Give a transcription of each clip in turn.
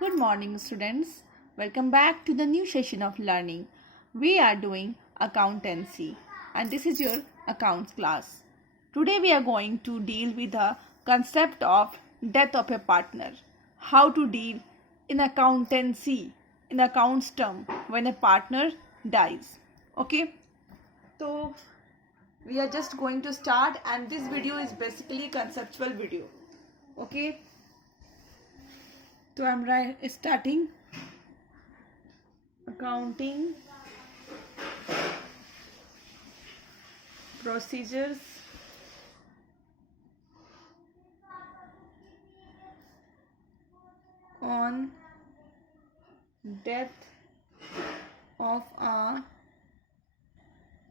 Good morning, students. Welcome back to the new session of learning. We are doing accountancy, and this is your accounts class. Today, we are going to deal with the concept of death of a partner. How to deal in accountancy, in accounts term, when a partner dies. Okay, so we are just going to start, and this video is basically a conceptual video. Okay, so I'm starting accounting procedures on death of a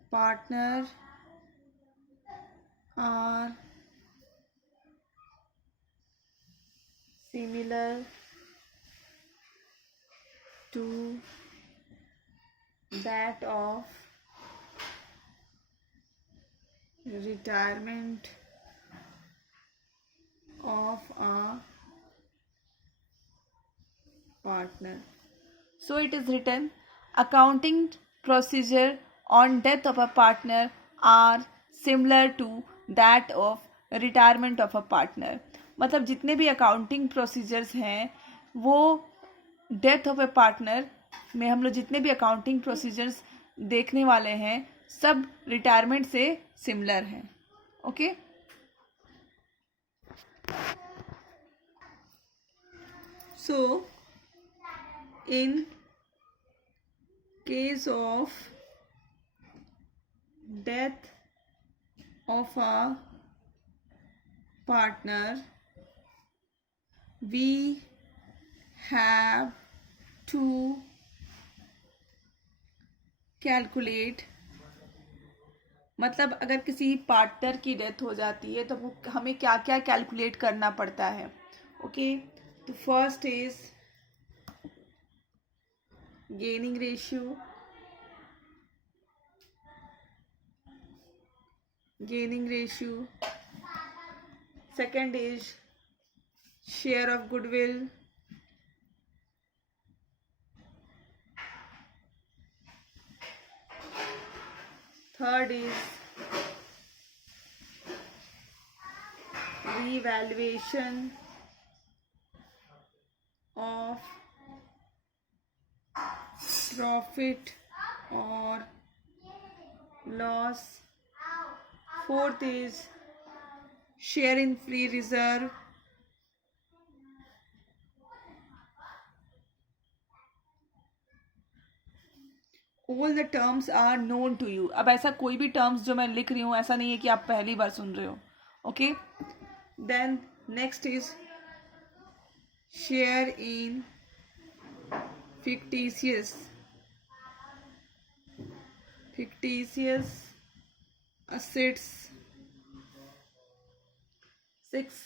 partner are similar to that of retirement of a partner. So it is written, accounting procedure on death of a partner are similar to that of retirement of a partner. मतलब जितने भी accounting procedures हैं वो death of A partner में हम लोग जितने भी अकाउंटिंग प्रोसीजर्स देखने वाले हैं सब रिटायरमेंट से सिमिलर हैं. Okay so in case of death of a partner, we have to calculate. मतलब अगर किसी पार्टनर की डेथ हो जाती है तो वो हमें क्या क्या कैलकुलेट करना पड़ता है. ओके, तो first is gaining ratio, second is share of goodwill, third is revaluation of profit or loss, fourth is share in free reserve, all the terms are known to you. अब ऐसा कोई भी terms जो मैं लिख रही हूँ ऐसा नहीं है कि आप पहली बार सुन रहे हो. Okay, then next is share in fictitious assets, 6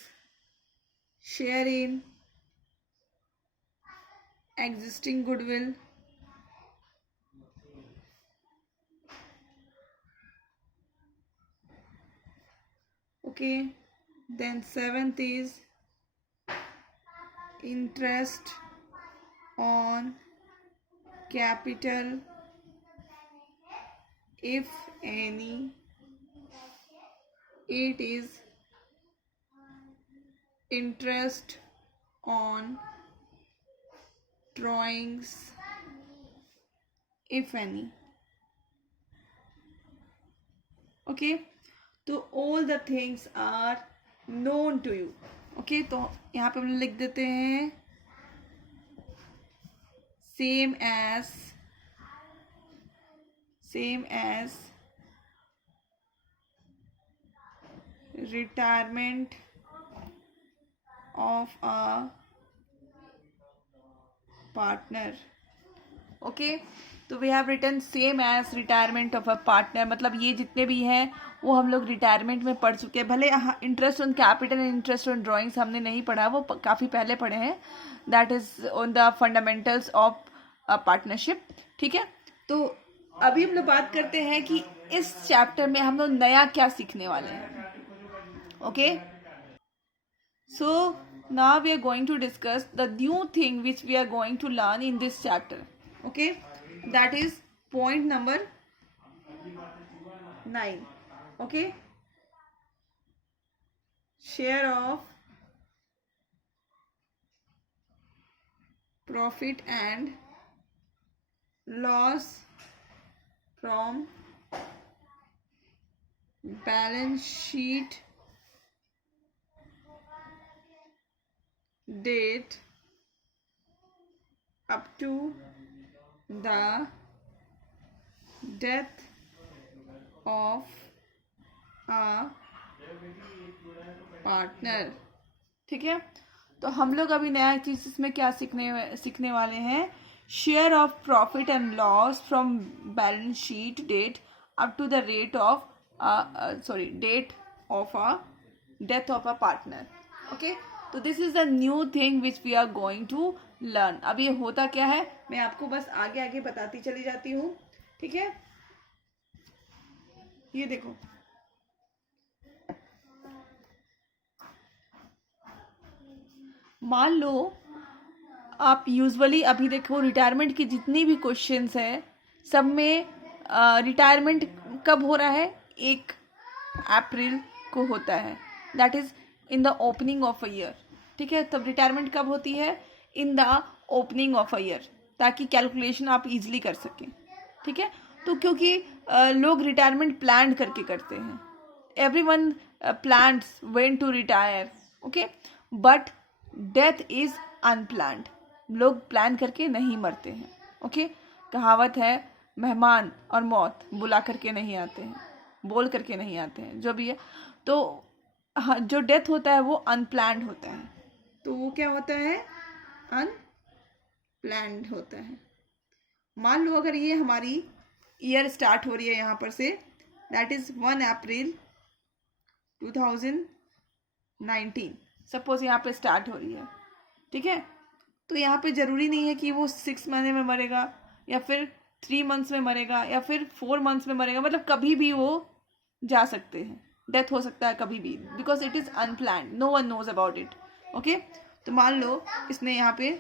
share in existing goodwill, okay, then 7th is interest on capital if any, 8 is interest on drawings if any. Okay, तो all the things are known to you. Okay, तो यहाँ पे हम लिख देते हैं same as retirement of a partner. Okay, तो we have written same as retirement of a partner. मतलब ये जितने भी हैं वो हम लोग रिटायरमेंट में पढ़ चुके हैं. भले interest on capital and interest on drawings हमने नहीं पढ़ा, वो काफ़ी पहले पढ़े हैं. That is on the fundamentals of partnership. ठीक है, तो अभी हम लोग बात करते हैं कि इस चैप्टर में हम लोग नया क्या सीखने वाले हैं. Okay, so now we are going to discuss the new thing which we are going to learn in this chapter. Okay, that is point number 9. Okay, share of profit and loss from balance sheet date up to the death of a partner. ठीक है, तो हम लोग अभी नया चीज इसमें क्या सीखने वाले हैं. Share of profit and loss from balance sheet date up to the date of a death of a partner. Okay, तो this is the new thing which we are going to learn. अब ये होता क्या है मैं आपको बस आगे आगे बताती चली जाती हूँ. ठीक है, ये देखो, मान लो आप यूजुअली अभी देखो रिटायरमेंट की जितनी भी क्वेश्चंस है सब में रिटायरमेंट कब हो रहा है, 1 अप्रैल को होता है. That is in the opening of a year. ठीक है, तब रिटायरमेंट कब होती है, in the opening of a year, ताकि कैलकुलेशन आप इजीली कर सकें. ठीक है, तो क्योंकि लोग रिटायरमेंट प्लान करके करते हैं. Everyone plans when to retire. Okay, but death is unplanned. लोग प्लान करके नहीं मरते हैं. ओके, कहावत है मेहमान और मौत बुला करके नहीं आते हैं, बोल करके नहीं आते हैं, जो भी है. तो हाँ, जो डेथ होता है वो अनप्लान्ड होता है. तो वो क्या होता है, अनप्लान्ड होता है. मान लो अगर ये हमारी ईयर स्टार्ट हो रही है यहाँ पर से, दैट इज 1 अप्रैल 2019 सपोज यहाँ पे स्टार्ट हो रही है. ठीक है, तो यहाँ पे ज़रूरी नहीं है कि वो 6 महीने में मरेगा या फिर 3 मंथ्स में मरेगा या फिर 4 मंथ्स में मरेगा. मतलब कभी भी वो जा सकते हैं, डेथ हो सकता है कभी भी, because it is unplanned, no one knows about it. Okay, तो मान लो इसने यहाँ पे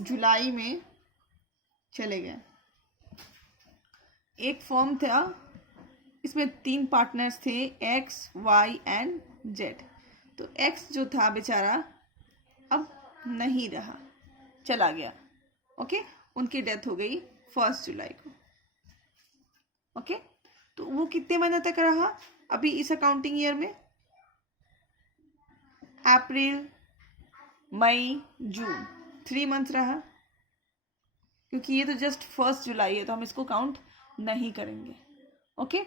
जुलाई में चले गए. एक फॉर्म था, इसमें 3 पार्टनर्स थे, एक्स वाई एंड जेड. तो एक्स जो था बेचारा अब नहीं रहा, चला गया. ओके, उनकी डेथ हो गई 1 जुलाई को. ओके, तो वो कितने महीने तक रहा अभी इस अकाउंटिंग ईयर में, अप्रैल मई जून, 3 मंथ रहा. क्योंकि ये तो जस्ट 1 जुलाई है तो हम इसको काउंट नहीं करेंगे. ओके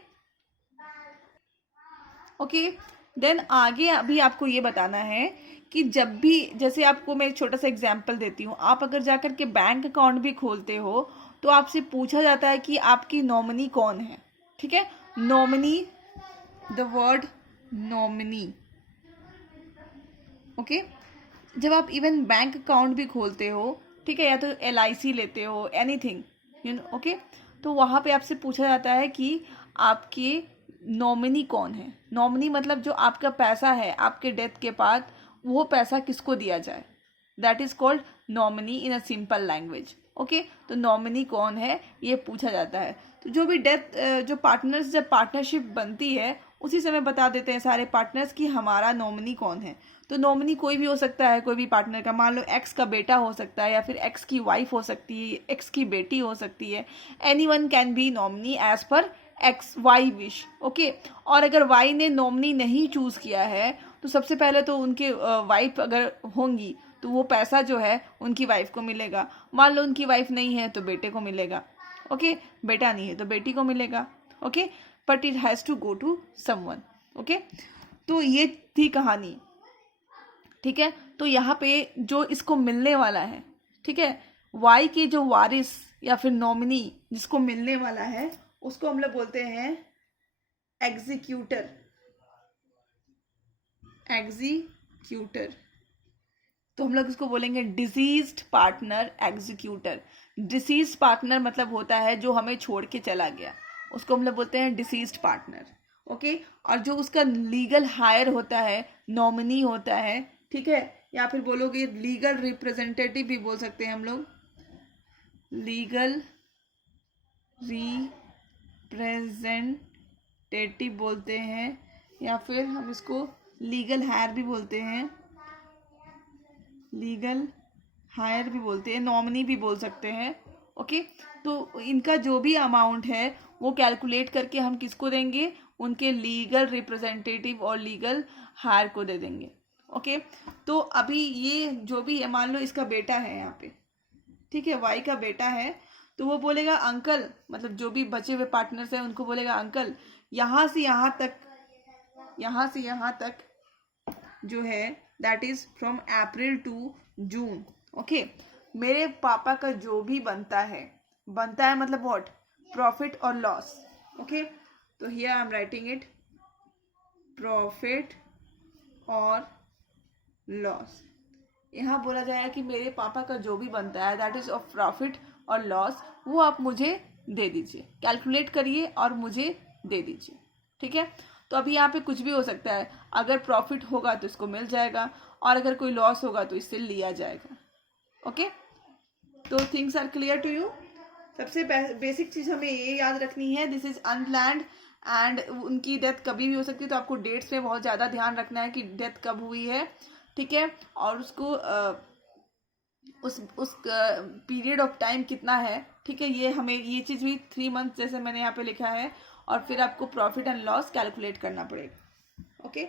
ओके, देन आगे अभी आपको ये बताना है कि जब भी, जैसे आपको मैं एक छोटा सा एग्जांपल देती हूँ, आप अगर जाकर के बैंक अकाउंट भी खोलते हो तो आपसे पूछा जाता है कि आपकी नॉमिनी कौन है. ठीक है, nominee, the word nominee. Okay, जब आप इवन बैंक अकाउंट भी खोलते हो, ठीक है, या तो LIC लेते हो, एनीथिंग यू नो. ओके, तो वहाँ पे आपसे पूछा जाता है कि आपके नॉमिनी कौन है. नॉमिनी मतलब जो आपका पैसा है आपके डेथ के बाद, वो पैसा किसको दिया जाए, that is called nominee in a simple language. Okay, तो नॉमिनी कौन है ये पूछा जाता है. तो जो भी डेथ, जो पार्टनर्स, जब पार्टनरशिप बनती है उसी समय बता देते हैं सारे पार्टनर्स कि हमारा नॉमिनी कौन है. तो नॉमिनी कोई भी हो सकता है, कोई भी पार्टनर का. मान लो एक्स का बेटा हो सकता है, या फिर एक्स की वाइफ हो सकती है, एक्स की बेटी हो सकती है. Anyone can be nominee as per X Y wish. Okay, और अगर वाई ने नॉमिनी नहीं चूज किया है तो सबसे पहले तो उनके वाइफ अगर होंगी तो वो पैसा जो है उनकी वाइफ को मिलेगा. मान लो उनकी वाइफ नहीं है तो बेटे को मिलेगा. ओके, बेटा नहीं है तो बेटी को मिलेगा. Okay, but it has to go to someone. Okay, तो ये थी कहानी. ठीक है, तो यहाँ पे जो इसको मिलने वाला है, ठीक है, वाई के जो वारिस या फिर नॉमिनी जिसको मिलने वाला है उसको हम लोग बोलते हैं एग्जीक्यूटर. एग्जीक्यूटर, तो हम लोग इसको बोलेंगे deceased partner executor. Deceased partner मतलब होता है जो हमें छोड़ के चला गया, उसको हम लोग बोलते हैं डिसीज्ड पार्टनर. ओके। और जो उसका लीगल हायर होता है, नॉमिनी होता है, ठीक है, या फिर बोलोगे लीगल रिप्रेजेंटेटिव भी बोल सकते हैं हम लोग, लीगल रिप्रेजेंटेटिव बोलते हैं, या फिर हम इसको लीगल हायर भी बोलते हैं, लीगल हायर भी बोलते हैं, नॉमिनी भी बोल सकते हैं। ओके, तो इनका जो भी अमाउंट है वो कैलकुलेट करके हम किसको देंगे, उनके लीगल रिप्रेजेंटेटिव और लीगल हायर को दे देंगे। ओके, तो अभी ये जो भी है, मान लो इसका बेटा है यहाँ पे, ठीक है, वाई का बेटा है, तो वो बोलेगा अंकल, मतलब जो भी बचे हुए पार्टनर्स हैं उनको बोलेगा अंकल, यहाँ से यहाँ तक, यहाँ से यहाँ तक जो है that is from April to June. Okay, मेरे पापा का जो भी बनता है मतलब व्हाट, प्रॉफिट और लॉस। ओके, तो here I am writing it, profit और लॉस। यहाँ बोला जाएगा कि मेरे पापा का जो भी बनता है दैट इज ऑफ प्रॉफिट और लॉस, वो आप मुझे दे दीजिए, कैलकुलेट करिए और मुझे दे दीजिए। ठीक है, तो अभी यहाँ पे कुछ भी हो सकता है, अगर प्रॉफिट होगा तो इसको मिल जाएगा, और अगर कोई लॉस होगा तो इससे लिया जाएगा। ओके, तो things are clear to you. सबसे बेसिक चीज हमें ये याद रखनी है, दिस इज अनप्लैंड एंड उनकी डेथ कभी भी हो सकती है, तो आपको डेट्स में बहुत ज़्यादा ध्यान रखना है कि डेथ कब हुई है। ठीक है, और उसको उस पीरियड ऑफ टाइम कितना है। ठीक है, ये हमें ये चीज़ भी 3 मंथ जैसे मैंने यहाँ पे लिखा है, और फिर आपको प्रॉफिट एंड लॉस कैलकुलेट करना पड़ेगा। Okay,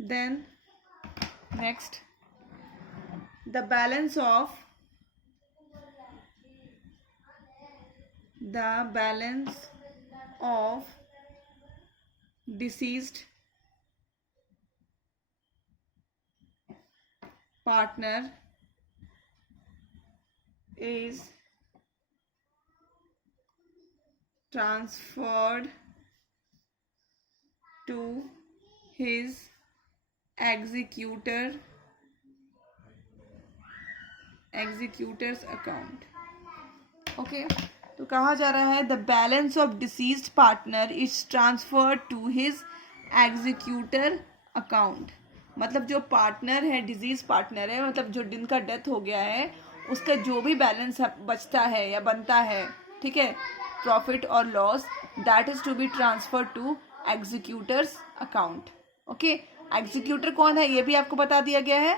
then next, the balance of deceased partner is transferred to his executor's account। Okay, तो कहा जा रहा है the balance of deceased partner is transferred to his executor account. मतलब जो पार्टनर है, डिजीज पार्टनर है, मतलब जो जिनका डेथ हो गया है, उसका जो भी बैलेंस बचता है या बनता है, ठीक है, प्रॉफिट और loss, that is to be transfer to executors account. Okay, executor कौन है ये भी आपको बता दिया गया है,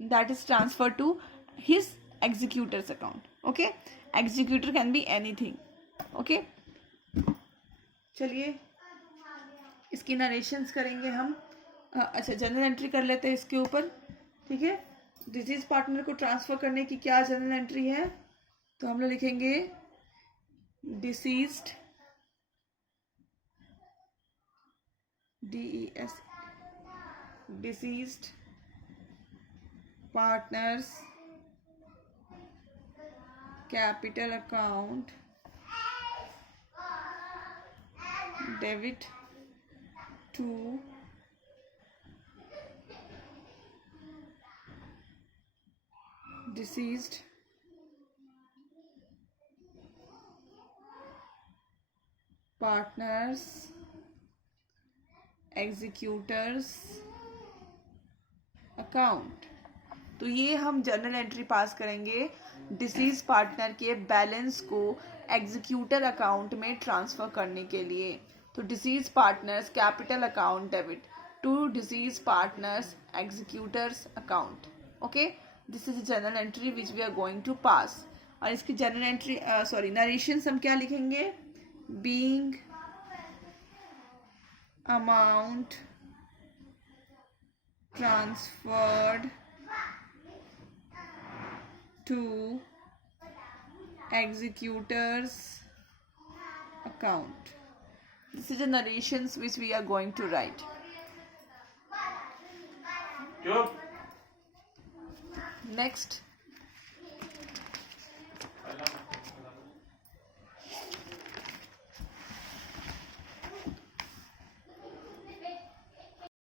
that is transfer to his executors account. Okay, executor can be anything. Okay, चलिए इसकी नरेशंस करेंगे हम। अच्छा, जनरल एंट्री कर लेते हैं इसके ऊपर। ठीक है, डिजीज पार्टनर को ट्रांसफर करने की क्या जनरल एंट्री है, तो हम लोग लिखेंगे deceased, DES, deceased partners capital account debit to deceased partners executors account. तो ये हम जनरल एंट्री पास करेंगे डिसीज पार्टनर के बैलेंस को एग्जीक्यूटर अकाउंट में ट्रांसफर करने के लिए। तो deceased partners capital account debit to deceased partners executors account. Okay, this is journal entry which we are going to pass. और इसकी जनरल एंट्री नरेशंस हम क्या लिखेंगे, being amount transferred to executor's account. This is the narrations which we are going to write. Next,